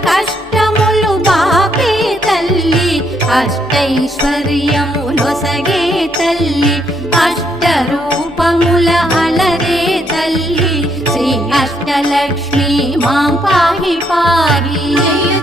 కష్టములు బాపే తల్లి అష్టైశ్వర్యములొసగే తల్లి అష్టరూపముల అలరే తల్లి శ్రీ అష్టలక్ష్మి మాం పాహి పాహి